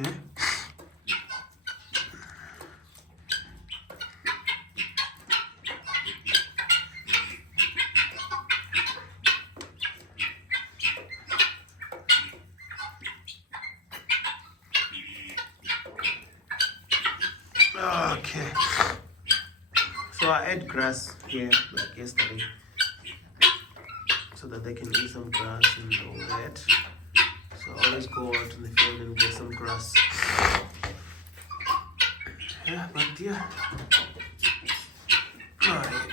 Okay. Okay. So I add grass here like yesterday, so that they can eat some grass and all that. So I always go out in the field and get some grass. Yeah, but yeah. Alright.